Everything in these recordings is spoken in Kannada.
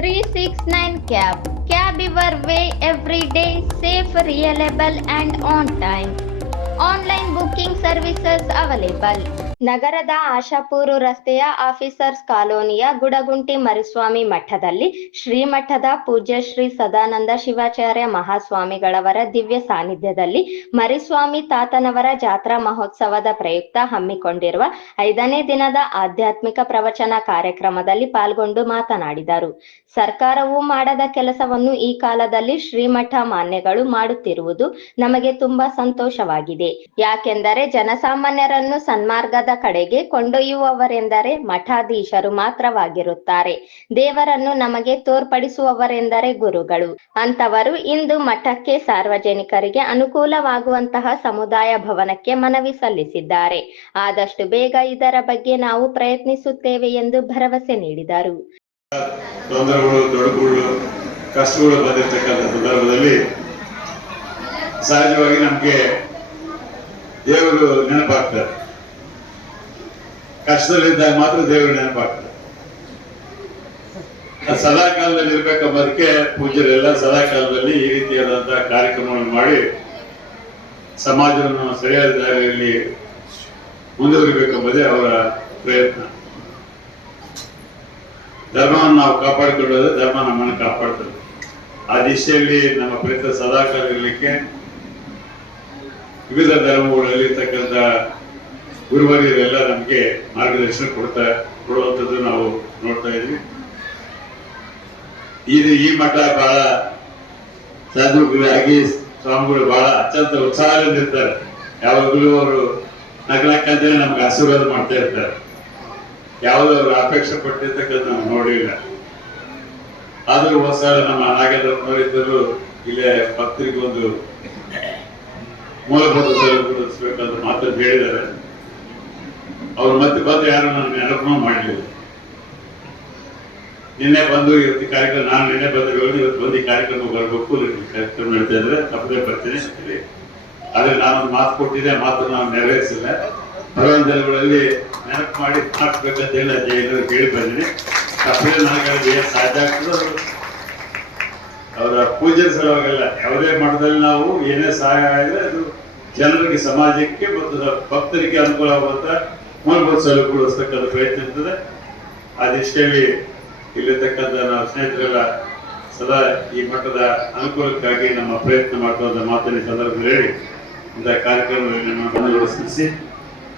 369 Cab. Cab your way every day, safe, reliable and on time. Online booking services available. ನಗರದ ಆಶಾಪುರ ರಸ್ತೆಯ ಆಫೀಸರ್ಸ್ ಕಾಲೋನಿಯ ಗುಡಗುಂಟಿ ಮರಿಸ್ವಾಮಿ ಮಠದಲ್ಲಿ ಶ್ರೀಮಠದ ಪೂಜ್ಯ ಶ್ರೀ ಸದಾನಂದ ಶಿವಾಚಾರ್ಯ ಮಹಾಸ್ವಾಮಿಗಳವರ ದಿವ್ಯ ಸಾನ್ನಿಧ್ಯದಲ್ಲಿ ಮರಿಸ್ವಾಮಿ ತಾತನವರ ಜಾತ್ರಾ ಮಹೋತ್ಸವದ ಪ್ರಯುಕ್ತ ಹಮ್ಮಿಕೊಂಡಿರುವ 5ನೇ ದಿನದ ಆಧ್ಯಾತ್ಮಿಕ ಪ್ರವಚನ ಕಾರ್ಯಕ್ರಮದಲ್ಲಿ ಪಾಲ್ಗೊಂಡು ಮಾತನಾಡಿದರು. ಸರ್ಕಾರವು ಮಾಡದ ಕೆಲಸವನ್ನು ಈ ಕಾಲದಲ್ಲಿ ಶ್ರೀಮಠ ಮಾನ್ಯಗಳು ಮಾಡುತ್ತಿರುವುದು ನಮಗೆ ತುಂಬಾ ಸಂತೋಷವಾಗಿದೆ. ಯಾಕೆಂದರೆ ಜನಸಾಮಾನ್ಯರನ್ನು ಸನ್ಮಾರ್ಗದ ಕಡೆಗೆ ಕೊಂಡೊಯ್ಯುವವರೆಂದರೆ ಮಠಾಧೀಶರು ಮಾತ್ರವಾಗಿರುತ್ತಾರೆ. ದೇವರನ್ನು ನಮಗೆ ತೋರ್ಪಡಿಸುವವರೆಂದರೆ ಗುರುಗಳು. ಅಂತವರು ಇಂದು ಮಠಕ್ಕೆ ಸಾರ್ವಜನಿಕರಿಗೆ ಅನುಕೂಲವಾಗುವಂತಹ ಸಮುದಾಯ ಭವನಕ್ಕೆ ಮನವಿ ಸಲ್ಲಿಸಿದ್ದಾರೆ. ಆದಷ್ಟು ಬೇಗ ಇದರ ಬಗ್ಗೆ ನಾವು ಪ್ರಯತ್ನಿಸುತ್ತೇವೆ ಎಂದು ಭರವಸೆ ನೀಡಿದರು. ತೊಂದರೆಗಳು, ತೊಡಕುಗಳು, ಕಷ್ಟಗಳು ಬಂದಿರತಕ್ಕಂಥ ಸಂದರ್ಭದಲ್ಲಿ ಸಹಜವಾಗಿ ನಮ್ಗೆ ದೇವರು ನೆನಪಾಗ್ತಾರೆ. ಕಷ್ಟದಲ್ಲಿದ್ದಾಗ ಮಾತ್ರ ದೇವರು ನೆನಪಾಗ್ತಾರೆ. ಸದಾ ಕಾಲದಲ್ಲಿ ಇರ್ಬೇಕೆಂಬುದಕ್ಕೆ ಪೂಜ್ಯರೆಲ್ಲ ಸದಾ ಕಾಲದಲ್ಲಿ ಈ ರೀತಿಯಾದಂತಹ ಕಾರ್ಯಕ್ರಮಗಳನ್ನು ಮಾಡಿ ಸಮಾಜವನ್ನು ಸರಿಯಾದ ದಾರಿಯಲ್ಲಿ ಮುಂದುವರಿಬೇಕೆಂಬುದೇ ಅವರ ಪ್ರಯತ್ನ. ಧರ್ಮವನ್ನು ನಾವು ಕಾಪಾಡಿಕೊಳ್ಳೋದು, ಧರ್ಮ ನಮ್ಮನ್ನು ಕಾಪಾಡ್ತದೆ. ಆ ದಿಶೆಯಲ್ಲಿ ನಮ್ಮ ಪ್ರಯತ್ನ ಸದಾಕಾಲ ಇರಲಿಕ್ಕೆ ವಿವಿಧ ಧರ್ಮಗಳಲ್ಲಿ ಇರ್ತಕ್ಕಂಥ ಗುರುವರಿಯರೆಲ್ಲ ನಮಗೆ ಮಾರ್ಗದರ್ಶನ ಕೊಡುವಂಥದ್ದು ನಾವು ನೋಡ್ತಾ ಇದ್ವಿ. ಈ ಮಠ ಬಹಳ ಸಾಧುವಾಗಿ ಸ್ವಾಮಿಗಳು ಬಹಳ ಅತ್ಯಂತ ಉತ್ಸಾಹದಿಂದ ಇರ್ತಾರೆ. ಯಾವಾಗಲೂ ಅವರು ನಗ್ನಕ್ಕಂತೇಳಿ ನಮ್ಗೆ ಆಶೀರ್ವಾದ ಮಾಡ್ತಾ ಇರ್ತಾರೆ. ಯಾವುದೋ ಅವರು ಅಪೇಕ್ಷೆ ಪಟ್ಟಿರ್ತಕ್ಕಂಥ ನಾವು ನೋಡಿಲ್ಲ. ಆದ್ರೂ ಹೊಸ ನಮ್ಮ ನಾಗೇಂದ್ರಪ್ಪನವರಿದ್ದರು ಇಲ್ಲೇ ಭಕ್ತರಿಗೆ ಒಂದು ಮೂಲಭೂತ ಸೌಲಭ್ಯ ಕೊಡಿಸ್ಬೇಕಂತ ಮಾತನ್ನು ಹೇಳಿದ್ದಾರೆ. ಅವ್ರು ಮತ್ತೆ ಬಂದು ಯಾರು ನಾನು ನೆನಪು ಮಾಡಲಿಲ್ಲ. ನಿನ್ನೆ ಬಂದು ಇವತ್ತು ಕಾರ್ಯಕ್ರಮ, ನಾನು ನಿನ್ನೆ ಬಂದಿರೋದು ಇವತ್ತು ಬಂದು ಈ ಕಾರ್ಯಕ್ರಮ ಬರಬೇಕು, ಕಾರ್ಯಕ್ರಮ ನಡೀತಾ ಇದ್ರೆ ತಪ್ಪದೇ ಬರ್ತೀನಿ. ಆದ್ರೆ ನಾನೊಂದು ಮಾತು ಕೊಟ್ಟಿದ್ದೆ, ಮಾತು ನಾವು ನೆರವೇರಿಸಿಲ್ಲ. ಬರುವಂತ ದಿನಗಳಲ್ಲಿ ನೆನಪು ಮಾಡಿ ಹಾಕ್ಬೇಕಂತ ಹೇಳಿ ಜೈಲರು ಹೇಳಿ ಬಂದಿನಿ. ತಪ್ಪದೇ ನನಗೆ ಸಾಧ್ಯ ಆಗ್ತದೆ. ಅವರ ಪೂಜೆ ಸಲುವಾಗಲ್ಲ, ಯಾವುದೇ ಮಠದಲ್ಲಿ ನಾವು ಏನೇ ಸಹಾಯ ಆಗಿದ್ರೆ ಅದು ಜನರಿಗೆ, ಸಮಾಜಕ್ಕೆ ಮತ್ತು ಭಕ್ತರಿಗೆ ಅನುಕೂಲ ಆಗುವಂತ ಮೂಲಭೂತ ಸೌಲಭ್ಯ ಕೊಡಿಸ್ತಕ್ಕಂಥ ಪ್ರಯತ್ನ ಇರ್ತದೆ. ಆ ದಿಶೆಯಲ್ಲಿ ಇಲ್ಲಿರ್ತಕ್ಕಂಥ ನಾವು ಸ್ನೇಹಿತರೆಲ್ಲ ಸದಾ ಈ ಮಠದ ಅನುಕೂಲಕ್ಕಾಗಿ ನಮ್ಮ ಪ್ರಯತ್ನ ಮಾಡುವಂತ ಮಾತಿನ ಸಂದರ್ಭದಲ್ಲಿ ಹೇಳಿ ಇಂತಹ ಕಾರ್ಯಕ್ರಮದಲ್ಲಿ ಮನವೊಲಿಸಿ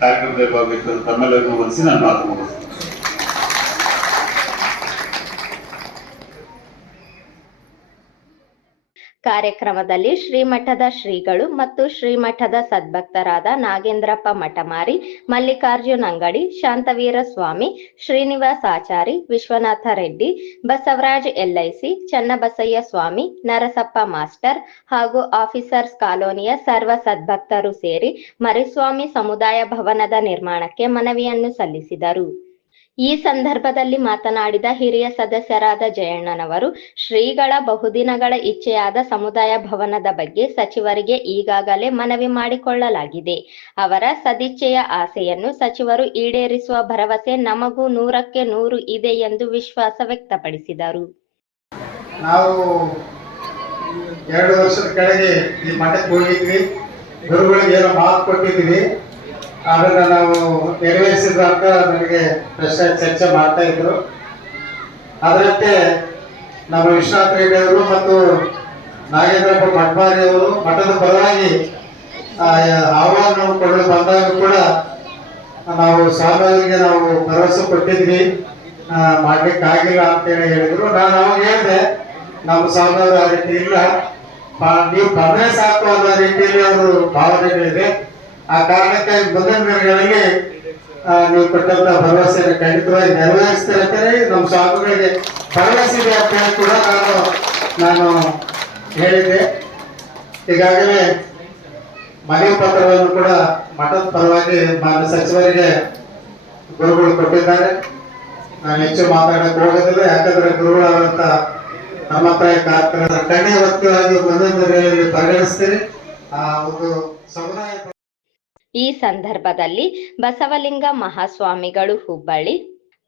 ಕಾರ್ಯಕ್ರಮದಲ್ಲಿ ಭಾಗವಹಿಸಿದ ತಮ್ಮೆಲ್ಲರಿಗೂ ಮನಸ್ಸಿ ನಾನು ಮಾತು ಮುಗಿಸ್ತೇನೆ. ಕಾರ್ಯಕ್ರಮದಲ್ಲಿ ಶ್ರೀಮಠದ ಶ್ರೀಗಳು ಮತ್ತು ಶ್ರೀಮಠದ ಸದ್ಭಕ್ತರಾದ ನಾಗೇಂದ್ರಪ್ಪ ಮಠಮಾರಿ, ಮಲ್ಲಿಕಾರ್ಜುನ್ ಅಂಗಡಿ, ಶಾಂತವೀರ ಸ್ವಾಮಿ, ಶ್ರೀನಿವಾಸ ಆಚಾರಿ, ವಿಶ್ವನಾಥ ರೆಡ್ಡಿ, ಬಸವರಾಜ್ LIC, ಚನ್ನಬಸಯ್ಯ ಸ್ವಾಮಿ, ನರಸಪ್ಪ ಮಾಸ್ಟರ್ ಹಾಗೂ ಆಫೀಸರ್ಸ್ ಕಾಲೋನಿಯ ಸರ್ವ ಸದ್ಭಕ್ತರು ಸೇರಿ ಮರಿಸ್ವಾಮಿ ಸಮುದಾಯ ಭವನದ ನಿರ್ಮಾಣಕ್ಕೆ ಮನವಿಯನ್ನು ಸಲ್ಲಿಸಿದರು. ಈ ಸಂದರ್ಭದಲ್ಲಿ ಮಾತನಾಡಿದ ಹಿರಿಯ ಸದಸ್ಯರಾದ ಜಯಣ್ಣನವರು, ಶ್ರೀಗಳ ಬಹುದಿನಗಳ ಇಚ್ಛೆಯಾದ ಸಮುದಾಯ ಭವನದ ಬಗ್ಗೆ ಸಚಿವರಿಗೆ ಈಗಾಗಲೇ ಮನವಿ ಮಾಡಿಕೊಳ್ಳಲಾಗಿದೆ. ಅವರ ಸದಿಚ್ಛೆಯ ಆಸೆಯನ್ನು ಸಚಿವರು ಈಡೇರಿಸುವ ಭರವಸೆ ನಮಗೂ 100ಕ್ಕೆ 100 ಇದೆ ಎಂದು ವಿಶ್ವಾಸ ವ್ಯಕ್ತಪಡಿಸಿದರು. ನಾವು 2 ವರ್ಷದ ಕೆಳಗೆ ಈ ಮಠಕ್ಕೆ ಹೋಗಿದ್ವಿ. ಗುರುಗಳಿಗೆ ಏನೋ ಮಾತು ಕೊಟ್ಟಿದ್ವಿ. ಅದನ್ನ ನಾವು ನೆರವೇರಿಸಿದಂತ ನನಗೆ ಪ್ರಶ್ನೆ ಚರ್ಚೆ ಮಾಡ್ತಾ ಇದ್ರು. ಅದರಂತೆ ನಮ್ಮ ವಿಶ್ವನಾಥ ರೆಡ್ಡಿ ಅವರು ಮತ್ತು ನಾಗೇಂದ್ರಪ್ಪ ಮಠಮಾರಿ ಅವರು ಮಠದ ಪರವಾಗಿ ಆಹ್ವಾನ ಕೊಡಲು ಬಂದಾಗ ಕೂಡ ನಾವು ಸ್ವಾಮಿಯವರಿಗೆ ನಾವು ಭರವಸೆ ಕೊಟ್ಟಿದ್ವಿ, ಮಾಡ್ಲಿಕ್ಕೆ ಆಗಿಲ್ಲ ಅಂತೇಳಿ ಹೇಳಿದ್ರು. ನಾನು ಅವಾಗ ಹೇಳಿದೆ, ನಮ್ಮ ಸ್ವಾಮಿಯವರು ಆ ರೀತಿ ಇಲ್ಲ, ನೀವು ಬಂದ್ರೆ ಸಾಕು ಅನ್ನೋ ರೀತಿಯಲ್ಲಿ ಅವರು ಭಾವನೆಗಳಿದೆ. ಆ ಕಾರಣಕ್ಕೆ ಮುಂದಿನ ದಿನಗಳಲ್ಲಿ ನೀವು ಕೊಟ್ಟಂತ ಭರವಸೆಯನ್ನು ಖಂಡಿತವಾಗಿ ನೆರವೇರಿಸ್ತಾರೆ ನಮ್ಮ ಸ್ವಾಮಿಗಳಿಗೆ ಭರವಸೆ ಇದೆ ಅಂತ ಹೇಳಿ ಕೂಡ ನಾನು ಹೇಳಿದ್ದೆ. ಈಗಾಗಲೇ ಮನವಿ ಪತ್ರವನ್ನು ಕೂಡ ಮಠದ ಪರವಾಗಿ ಮಾನ್ಯ ಸಚಿವರಿಗೆ ಗುರುಗಳು ಕೊಟ್ಟಿದ್ದಾರೆ. ನಾನು ಹೆಚ್ಚು ಮಾತಾಡಕ್ಕೆ ಹೋಗೋದಿಲ್ಲ, ಯಾಕಂದ್ರೆ ಗುರುಗಳಾದಂತ ನಮ್ಮತ್ತಾಯ ಕಾರ್ಯಕ್ರಮದ ಕಣ್ಣೆ ಹೊತ್ತವಾಗಿ ಮುಂದಿನ ದಿನಗಳಲ್ಲಿ ಪರಿಗಣಿಸ್ತೀರಿ. ಆ ಒಂದು ಸಮುದಾಯ ಈ ಸಂದರ್ಭದಲ್ಲಿ ಬಸವಲಿಂಗ ಮಹಾಸ್ವಾಮಿಗಳು ಹುಬ್ಬಳ್ಳಿ,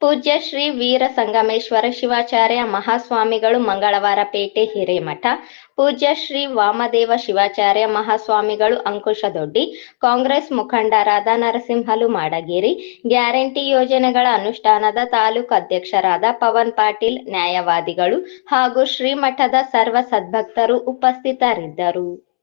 ಪೂಜ್ಯ ಶ್ರೀ ವೀರ ಸಂಗಮೇಶ್ವರ ಶಿವಾಚಾರ್ಯ ಮಹಾಸ್ವಾಮಿಗಳು ಮಂಗಳವಾರ ಪೇಟೆ ಹಿರೇಮಠ, ಪೂಜ್ಯ ಶ್ರೀ ವಾಮದೇವ ಶಿವಾಚಾರ್ಯ ಮಹಾಸ್ವಾಮಿಗಳು ಅಂಕುಶದೊಡ್ಡಿ, ಕಾಂಗ್ರೆಸ್ ಮುಖಂಡರಾದ ನರಸಿಂಹಲು ಮಾಡಗೇರಿ, ಗ್ಯಾರಂಟಿ ಯೋಜನೆಗಳ ಅನುಷ್ಠಾನದ ತಾಲೂಕು ಅಧ್ಯಕ್ಷರಾದ ಪವನ್ ಪಾಟೀಲ್, ನ್ಯಾಯವಾದಿಗಳು ಹಾಗೂ ಶ್ರೀಮಠದ ಸರ್ವ ಸದ್ಭಕ್ತರು ಉಪಸ್ಥಿತರಿದ್ದರು.